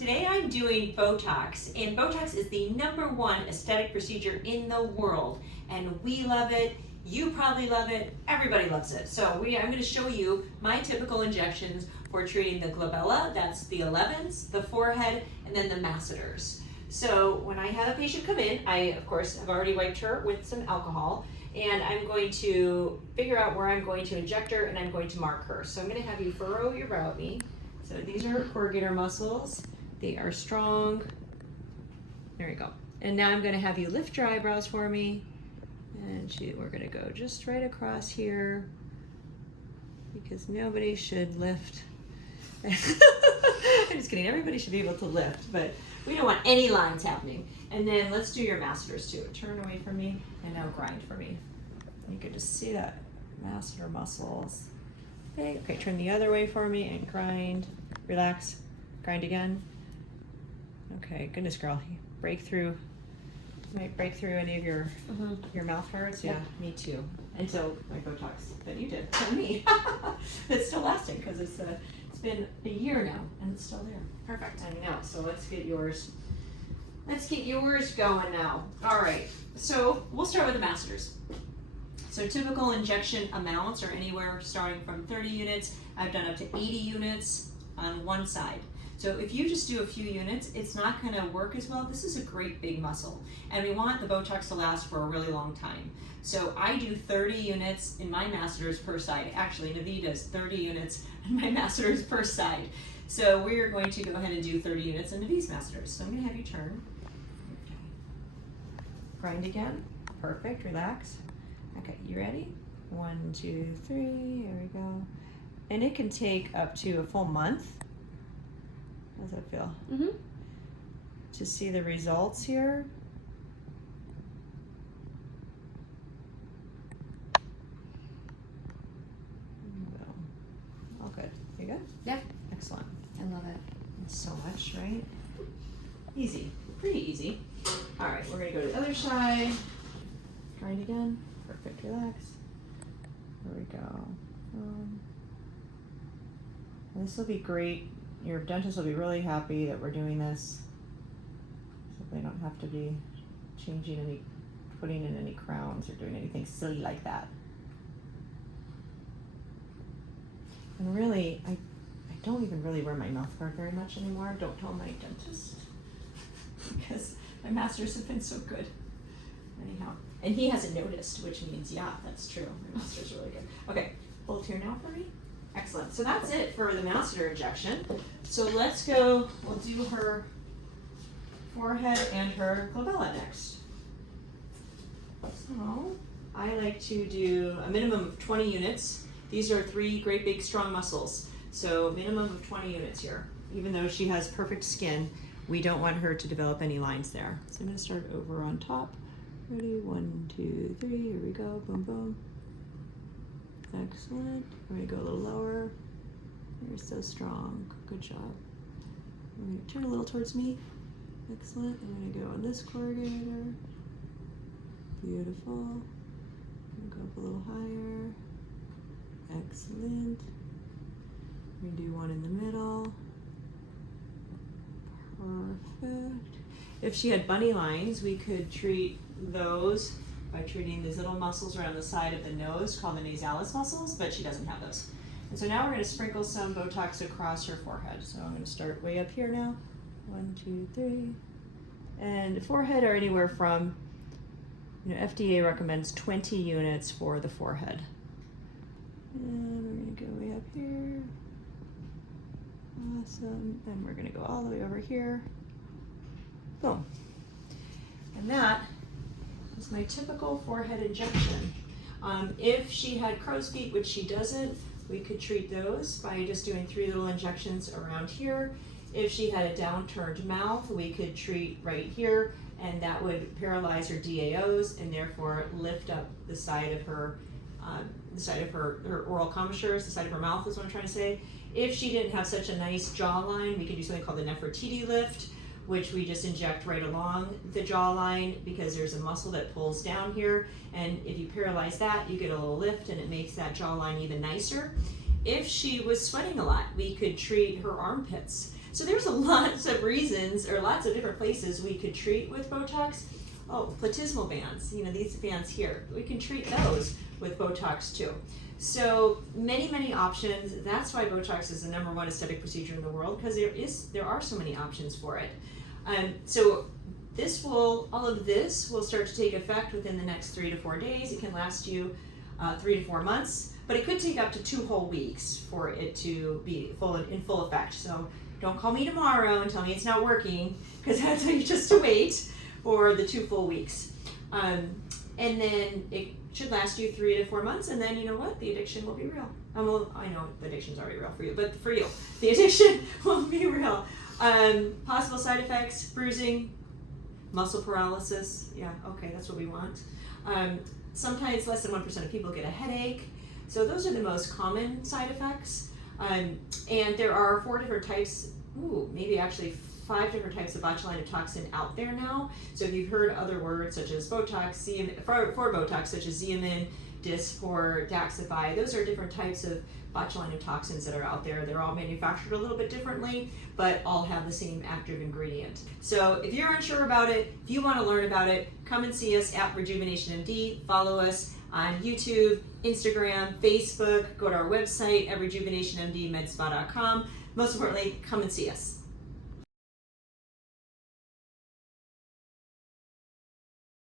Today I'm doing Botox, and Botox is the #1 aesthetic procedure in the world, and we love it, you probably love it, everybody loves it. So I'm going to show you my typical injections for treating the glabella, that's the 11s, the forehead, and then the masseters. So when I have a patient come in, I of course have already wiped her with some alcohol, and I'm going to figure out where I'm going to inject her, and I'm going to mark her. So I'm going to have you furrow your brow with me. So these are corrugator muscles. They are strong. There we go. And now I'm going to have you lift your eyebrows for me. And we're going to go just right across here, because nobody should lift. I'm just kidding. Everybody should be able to lift, but we don't want any lines happening. And then let's do your masseters too. Turn away from me and now grind for me. You can just see that masseter muscles. Okay, turn the other way for me and grind. Relax. Grind again. Okay, goodness girl, you break through. Might break through any of your mouth hurts. Yeah, me too. Until my Botox that you did on me. It's still lasting because it's been a year now and it's still there. Perfect. I know. So let's get yours. Let's get yours going now. All right. So we'll start with the masseters. So typical injection amounts are anywhere starting from 30 units. I've done up to 80 units on one side. So if you just do a few units, it's not going to work as well. This is a great big muscle, and we want the Botox to last for a really long time. So I do 30 units in my masseters per side. Actually, Navi does 30 units in my masseters per side. So we're going to go ahead and do 30 units in Navi's masseters. So I'm going to have you turn. Okay. Grind again. Perfect. Relax. Okay, you ready? 1, 2, 3. Here we go. And it can take up to a full month. How does that feel? To see the results here. All good. You good? Yeah. Excellent. I love it. So much, right? Easy. Pretty easy. All right, we're going to go to the other side. Grind again. Perfect. Relax. There we go. And this will be great. Your dentist will be really happy that we're doing this, so they don't have to be putting in any crowns or doing anything silly like that. And really, I don't even really wear my mouth guard very much anymore. Don't tell my dentist, because my masters have been so good. Anyhow, and he hasn't noticed, which means, yeah, that's true. My master's really good. Okay, hold here now for me. Excellent. So that's it for the masseter injection. So let's go, we'll do her forehead and her glabella next. So I like to do a minimum of 20 units. These are 3 great big strong muscles. So minimum of 20 units here. Even though she has perfect skin, we don't want her to develop any lines there. So I'm going to start over on top. Ready? 1, 2, 3. Here we go. Boom, boom. Excellent. I'm going to go a little lower. You're so strong. Good job. I'm going to turn a little towards me. Excellent. I'm going to go on this corrugator. Beautiful. I'm going to go up a little higher. Excellent. I'm going to do one in the middle. Perfect. If she had bunny lines, we could treat those by treating these little muscles around the side of the nose called the nasalis muscles, but she doesn't have those. And so now we're going to sprinkle some Botox across her forehead. So I'm going to start way up here now. 1, 2, 3. And forehead are anywhere from, FDA recommends 20 units for the forehead. And we're going to go way up here. Awesome. And we're going to go all the way over here. Boom. And that is my typical forehead injection. If she had crow's feet, which she doesn't, we could treat those by just doing 3 little injections around here. If she had a downturned mouth, we could treat right here, and that would paralyze her DAOs and therefore lift up the side of her her oral commissures, the side of her mouth is what I'm trying to say. If she didn't have such a nice jawline, we could do something called the Nefertiti lift, which we just inject right along the jawline because there's a muscle that pulls down here, and if you paralyze that, you get a little lift and it makes that jawline even nicer. If she was sweating a lot, we could treat her armpits. So there's lots of reasons or lots of different places we could treat with Botox. Oh, platysmal bands, you know, these bands here, we can treat those with Botox too. So many options. That's why Botox is the #1 aesthetic procedure in the world, because there are so many options for it. So all of this will start to take effect within the next 3 to 4 days. It can last you 3 to 4 months, but it could take up to 2 whole weeks for it to be in full effect. So don't call me tomorrow and tell me it's not working, because I'll tell you just to wait for the 2 full weeks. And then it should last you 3 to 4 months, and then you know what? The addiction will be real. I know the addiction's already real for you, but for you, the addiction will be real. Possible side effects: bruising, muscle paralysis. Yeah, okay, that's what we want. Sometimes less than 1% of people get a headache. So those are the most common side effects. And there are 4 different types, maybe actually 5 different types of botulinum toxin out there now. So if you've heard other words such as Botox, for Botox, such as Xeomin, Dysport, Daxxify, those are different types of botulinum toxins that are out there. They're all manufactured a little bit differently, but all have the same active ingredient. So if you're unsure about it, if you want to learn about it, come and see us at RejuvenationMD. Follow us on YouTube, Instagram, Facebook. Go to our website at RejuvenationMDmedspa.com. Most importantly, come and see us.